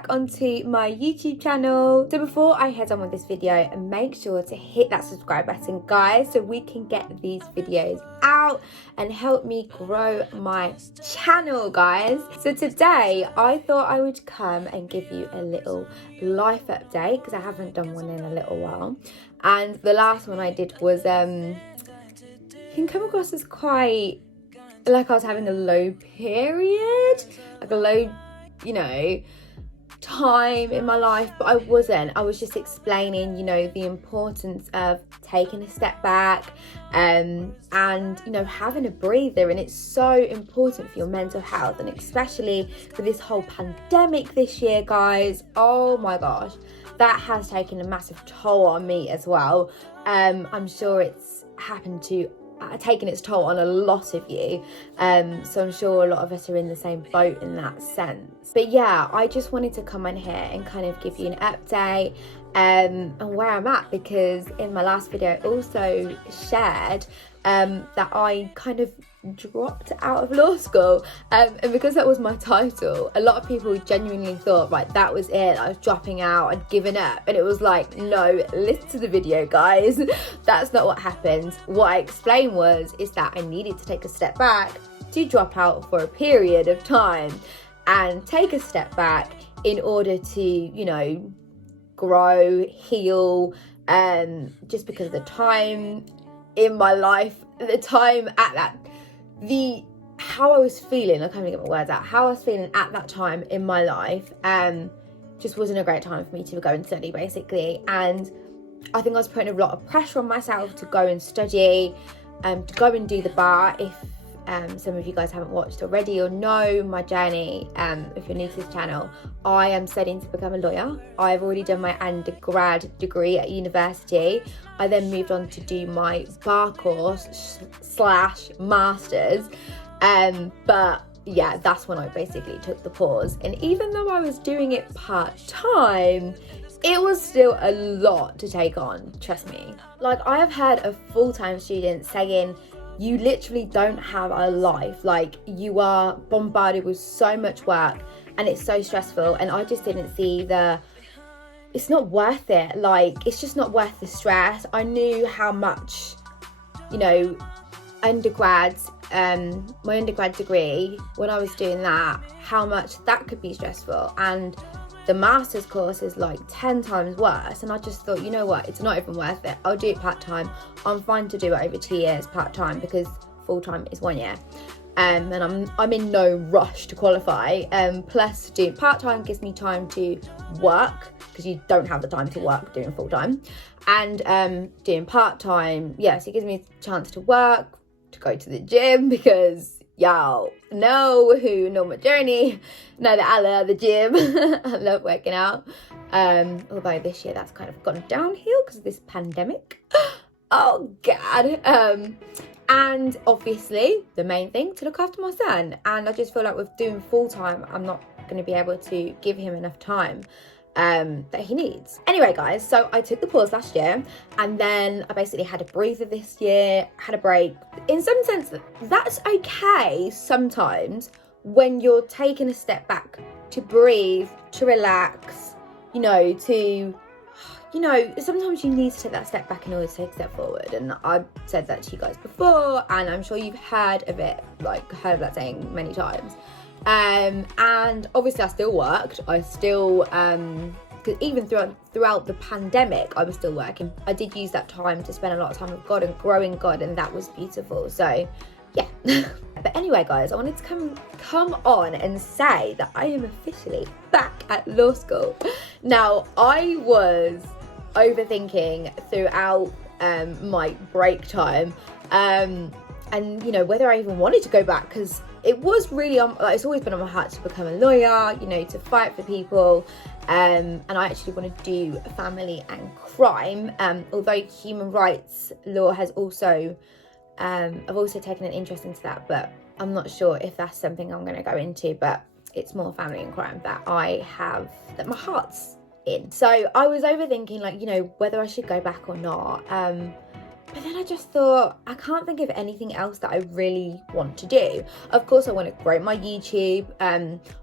back onto my YouTube channel. So before I head on with this video, make sure to hit that subscribe button, guys, so we can get these videos out and help me grow my channel, guys. So today I thought I would come and give you a little life update because I haven't done one in a little while, and the last one I did was can come across as quite like I was having a low period, like a low, time in my life, but I wasn't. I was just explaining, the importance of taking a step back and having a breather, and it's so important for your mental health, and especially for this whole pandemic this year, guys. Oh my gosh, that has taken a massive toll on me as well. I'm sure it's happened to taken its toll on a lot of you, so I'm sure a lot of us are in the same boat in that sense. But yeah, I just wanted to come on here and kind of give you an update and where I'm at, because in my last video I also shared that I kind of dropped out of law school, and because that was my title, a lot of people genuinely thought, right, that was it, I was dropping out, I'd given up, and it was like, no, listen to the video, guys. That's not what happened. What I explained is that I needed to take a step back to drop out for a period of time and take a step back in order to grow, heal, just because of the time in my life, the time at that, how I was feeling, I can't even get my words out, how I was feeling at that time in my life, just wasn't a great time for me to go and study, basically. And I think I was putting a lot of pressure on myself to go and study, to go and do the bar. If some of you guys haven't watched already or know my journey, if you're new to this channel, I am studying to become a lawyer. I've already done my undergrad degree at university. I then moved on to do my bar course / masters, but yeah, that's when I basically took the pause. And even though I was doing it part-time, it was still a lot to take on, trust me. Like, I have heard of full-time students saying, you literally don't have a life, like you are bombarded with so much work and it's so stressful, and I just didn't see it's not worth it. Like, it's just not worth the stress. I knew how much, undergrads, my undergrad degree, when I was doing that, how much that could be stressful, and the master's course is like 10 times worse. And I just thought, you know what, it's not even worth it. I'll do it part-time. I'm fine to do it over 2 years part-time, because full-time is 1 year. And I'm in no rush to qualify. Plus doing part-time gives me time to work, because you don't have the time to work doing full-time. And doing part-time, yes, it gives me a chance to work, to go to the gym, because y'all who know my journey know that I love the gym. I love working out. Although this year that's kind of gone downhill because of this pandemic. Oh God. And obviously the main thing, to look after my son. And I just feel like with doing full time, I'm not going to be able to give him enough time that he needs. Anyway, guys, so I took the pause last year, and then I basically had a breather this year, had a break. In some sense, that's okay sometimes when you're taking a step back to breathe, to relax, sometimes you need to take that step back in order to take a step forward. And I've said that to you guys before, and I'm sure you've heard of that saying many times. And obviously I still worked. I still, because even throughout the pandemic, I was still working. I did use that time to spend a lot of time with God and growing God, and that was beautiful. So yeah. But anyway, guys, I wanted to come on and say that I am officially back at law school. Now, I was overthinking throughout my break time, and whether I even wanted to go back, because it was really it's always been on my heart to become a lawyer, to fight for people, and I actually want to do family and crime, although human rights law has also I've also taken an interest into that, but I'm not sure if that's something I'm going to go into. But it's more family and crime that my heart's in. So I was overthinking, whether I should go back or not. But then I just thought, I can't think of anything else that I really want to do. Of course, I want to grow my YouTube.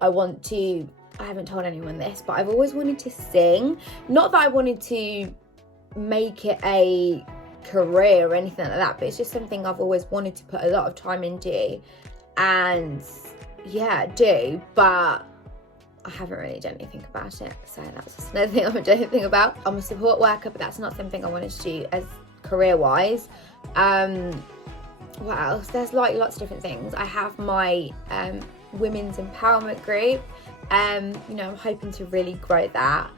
I want to I haven't told anyone this, but I've always wanted to sing. Not that I wanted to make it a career or anything like that, but it's just something I've always wanted to put a lot of time into, and yeah, do, but I haven't really done anything about it. So that's just another thing I haven't done anything about. I'm a support worker, but that's not something I wanted to do as career-wise. What else? There's like lots of different things. I have my women's empowerment group. You know, I'm hoping to really grow that.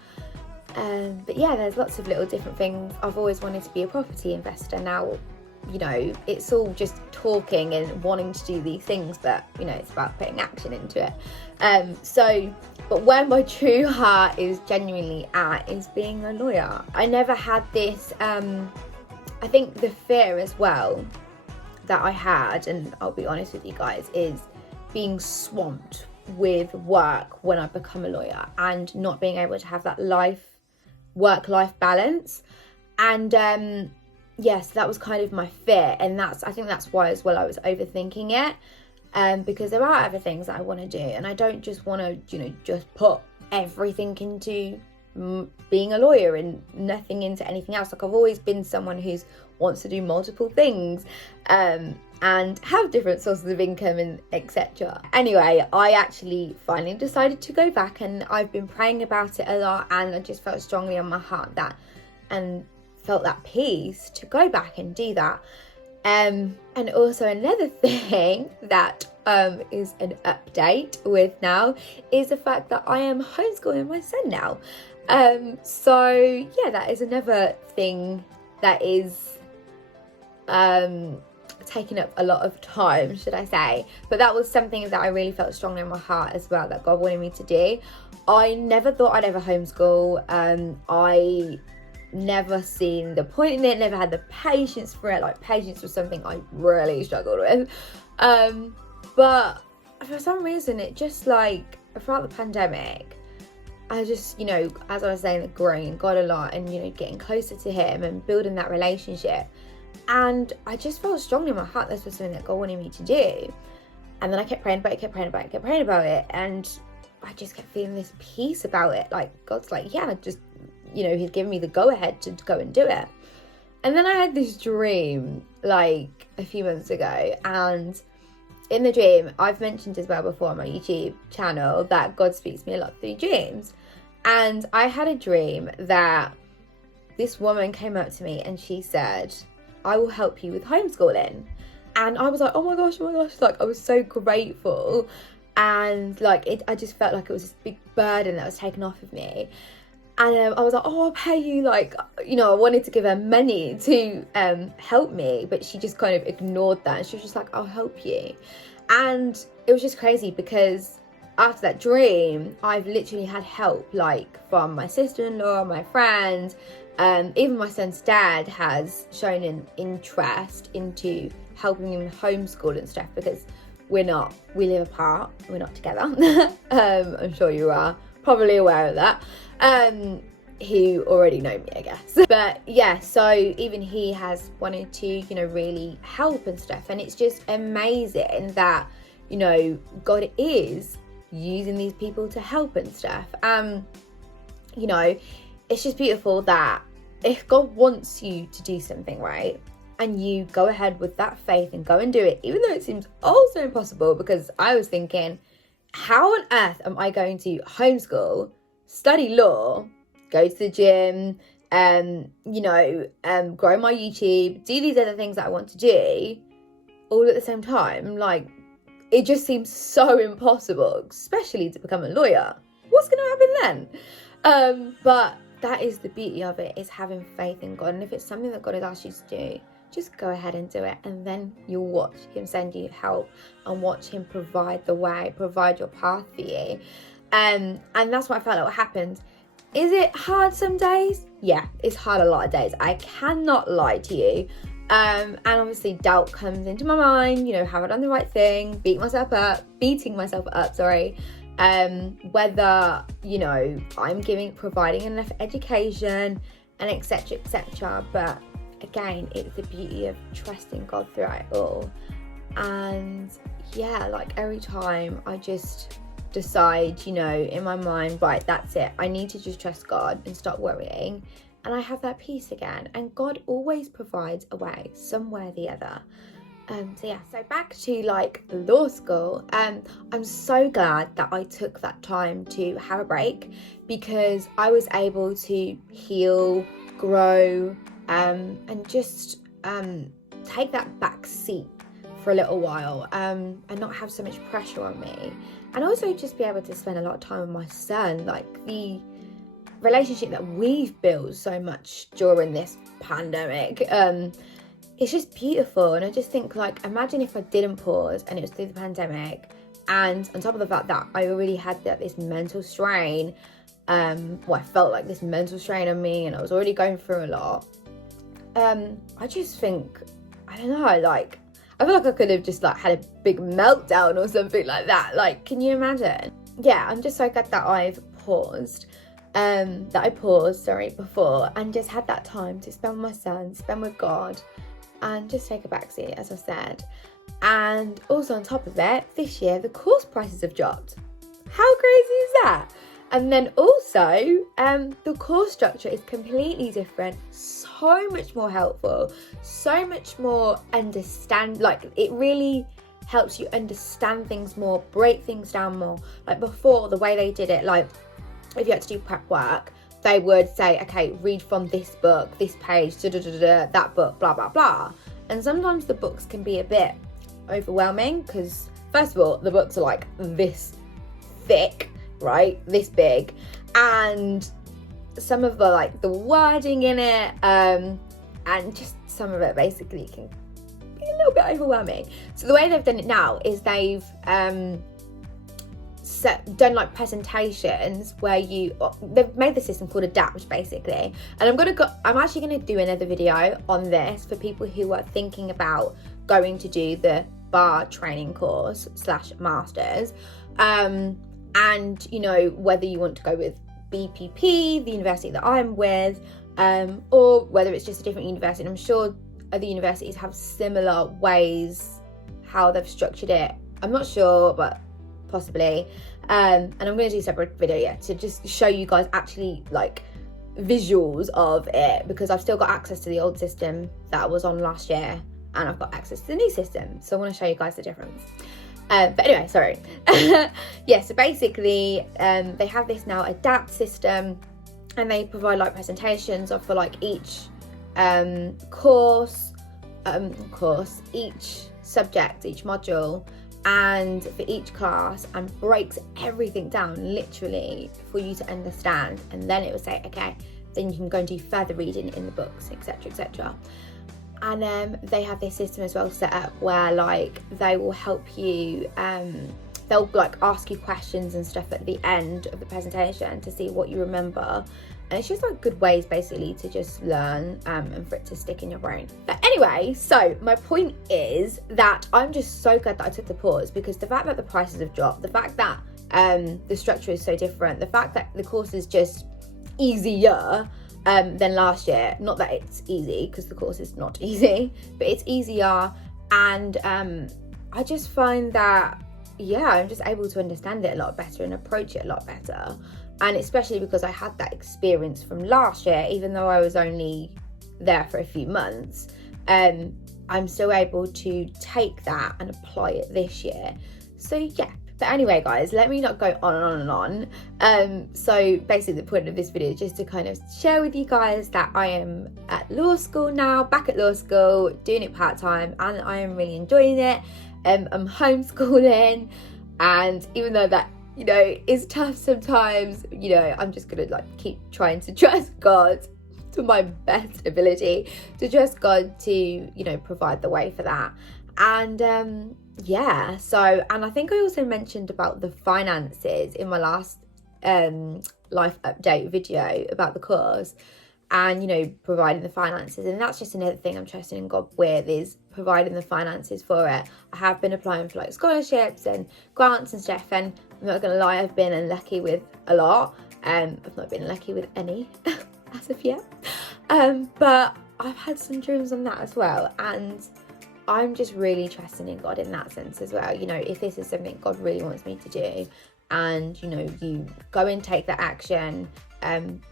But yeah, there's lots of little different things. I've always wanted to be a property investor. Now, you know, it's all just talking and wanting to do these things, but you know, it's about putting action into it. But where my true heart is genuinely at is being a lawyer. I never had this, I think the fear as well that I had, and I'll be honest with you guys, is being swamped with work when I become a lawyer and not being able to have that work-life balance. And yes, that was kind of my fear, and I think that's why as well I was overthinking it, because there are other things that I want to do, and I don't just want to, you know, just put everything into being a lawyer and nothing into anything else. Like, I've always been someone who wants to do multiple things and have different sources of income and etc. Anyway, I actually finally decided to go back, and I've been praying about it a lot, and I just felt strongly on my heart that, and felt that peace to go back and do that. And also another thing that is an update with now is the fact that I am homeschooling my son now. So yeah, that is another thing that is taking up a lot of time, should I say. But that was something that I really felt strongly in my heart as well, that God wanted me to do. I never thought I'd ever homeschool. I never seen the point in it, never had the patience for it. Like, patience was something I really struggled with. But for some reason, it just, like, throughout the pandemic, I just, you know, as I was saying, growing God a lot, and, you know, getting closer to him and building that relationship. And I just felt strongly in my heart this was something that God wanted me to do. And then I kept praying about it, and I just kept feeling this peace about it. Like, God's like, yeah, just, you know, he's given me the go-ahead to go and do it. And then I had this dream, like, a few months ago, and in the dream, I've mentioned as well before on my YouTube channel that God speaks to me a lot through dreams. And I had a dream that this woman came up to me and she said, I will help you with homeschooling. And I was like, oh my gosh, like, I was so grateful. And like, I just felt like it was this big burden that was taken off of me. And I was like, oh, I'll pay you, like, you know, I wanted to give her money to help me, but she just kind of ignored that. And she was just like, I'll help you. And it was just crazy, because after that dream, I've literally had help, like, from my sister-in-law, my friends, even my son's dad has shown an interest into helping him homeschool and stuff, because we live apart, we're not together. I'm sure you are probably aware of that. Who already know me, I guess. But yeah, so even he has wanted to, you know, really help and stuff. And it's just amazing that, you know, God is using these people to help and stuff. You know, it's just beautiful that if God wants you to do something, right, and you go ahead with that faith and go and do it, even though it seems also impossible, because I was thinking, how on earth am I going to homeschool, study law, go to the gym, you know, grow my YouTube, do these other things that I want to do all at the same time? Like, it just seems so impossible, especially to become a lawyer. What's going to happen then? But that is the beauty of it, is having faith in God. And if it's something that God has asked you to do, just go ahead and do it, and then you'll watch him send you help and watch him provide the way, provide your path for you. And that's what I felt like what happened. Is it hard some days? Yeah, it's hard a lot of days. I cannot lie to you. And obviously doubt comes into my mind, you know, have I done the right thing? Beating myself up, whether, you know, I'm providing enough education and etc. But again, it's the beauty of trusting God throughout it all. And yeah, like, every time I just decide, you know, in my mind, right, that's it, I need to just trust God and stop worrying, and I have that peace again. And God always provides a way, somewhere or the other. So back to like law school. I'm so glad that I took that time to have a break, because I was able to heal, grow, and just take that back seat for a little while, and not have so much pressure on me, and also just be able to spend a lot of time with my son. Like, the relationship that we've built so much during this pandemic, it's just beautiful. And I just think, like, imagine if I didn't pause and it was through the pandemic, and on top of the fact that I already had this mental strain, I felt like this mental strain on me, and I was already going through a lot. I just think, I don't know, like, I feel like I could have just like had a big meltdown or something like that. Like, can you imagine? Yeah, I'm just so glad that I paused before, and just had that time to spend with my son, spend with God, and just take a backseat, as I said. And also on top of it, this year the course prices have dropped. How crazy is that? And then also, the course structure is completely different, so much more helpful, so much more like, it really helps you understand things more, break things down more. Like before, the way they did it, like if you had to do prep work, they would say, okay, read from this book, this page, that book, blah, blah, blah. And sometimes the books can be a bit overwhelming, because first of all, the books are like this thick, right, this big, and some of the wording in it, and just some of it basically can be a little bit overwhelming. So the way they've done it now is they've done like presentations where they've made the system called Adapt, basically. And I'm actually going to do another video on this for people who are thinking about going to do the bar training course / masters, and you know, whether you want to go with BPP, the university that I'm with, or whether it's just a different university. And I'm sure other universities have similar ways how they've structured it. I'm not sure, but possibly. And I'm going to do a separate video to just show you guys actually like visuals of it, because I've still got access to the old system that I was on last year, and I've got access to the new system, so I want to show you guys the difference. But anyway, sorry. Yeah, so basically they have this now Adapt system, and they provide like presentations for like each course, each subject, each module, and for each class, and breaks everything down literally for you to understand. And then it will say, okay, then you can go and do further reading in the books, etc, etc. And they have this system as well set up where like they will help you, they'll like ask you questions and stuff at the end of the presentation to see what you remember. And it's just like good ways basically to just learn, and for it to stick in your brain. But anyway, so my point is that I'm just so glad that I took the pause, because the fact that the prices have dropped, the fact that the structure is so different, the fact that the course is just easier than last year. Not that it's easy, because the course is not easy, but it's easier. And I just find that, yeah, I'm just able to understand it a lot better and approach it a lot better. And especially because I had that experience from last year, even though I was only there for a few months, I'm still able to take that and apply it this year. So yeah. But anyway, guys, let me not go on and on and on. So basically the point of this video is just to kind of share with you guys that I am at law school now, back at law school, doing it part-time, and I am really enjoying it. I'm homeschooling, and even though that, you know, is tough sometimes, you know, I'm just gonna like keep trying to trust God to my best ability, to trust God to, you know, provide the way for that. And yeah, so, and I think I also mentioned about the finances in my last life update video about the course, and, you know, providing the finances. And that's just another thing I'm trusting in God with, is providing the finances for it. I have been applying for like scholarships and grants and stuff, and I'm not gonna lie, I've been unlucky with a lot. I've not been lucky with any as of yet, but I've had some dreams on that as well, and I'm just really trusting in God in that sense as well. You know, if this is something God really wants me to do, and, you know, you go and take that action,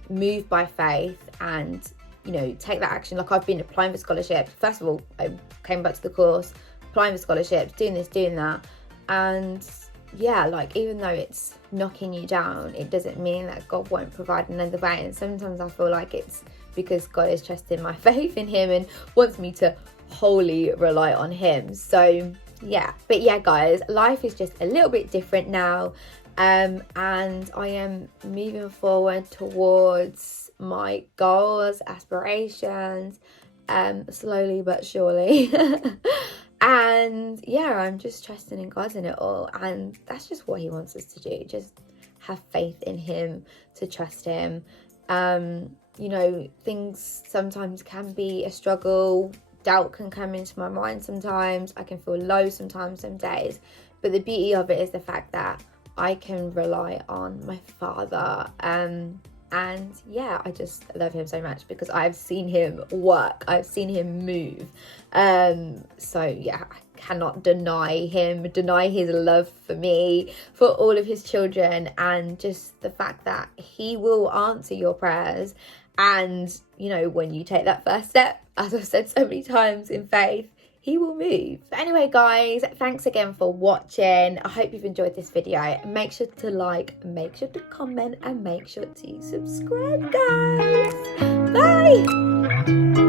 move by faith, and, you know, take that action. Like, I've been applying for scholarships. First of all, I came back to the course, applying for scholarships, doing this, doing that. And yeah, like, even though it's knocking you down, it doesn't mean that God won't provide another way. And sometimes I feel like it's because God is trusting my faith in him and wants me to wholly rely on him. So yeah, but yeah, guys, life is just a little bit different now. And I am moving forward towards my goals, aspirations, slowly but surely. And yeah, I'm just trusting in God in it all. And that's just what he wants us to do. Just have faith in him, to trust him. You know, things sometimes can be a struggle. Doubt can come into my mind sometimes. I can feel low sometimes, some days. But the beauty of it is the fact that I can rely on my Father. And yeah, I just love him so much because I've seen him work. I've seen him move. So yeah, I cannot deny his love for me, for all of his children, and just the fact that he will answer your prayers. And, you know, when you take that first step, as I've said so many times, in faith, he will move. But anyway, guys, thanks again for watching. I hope you've enjoyed this video. Make sure to like, make sure to comment, and make sure to subscribe, guys. Bye.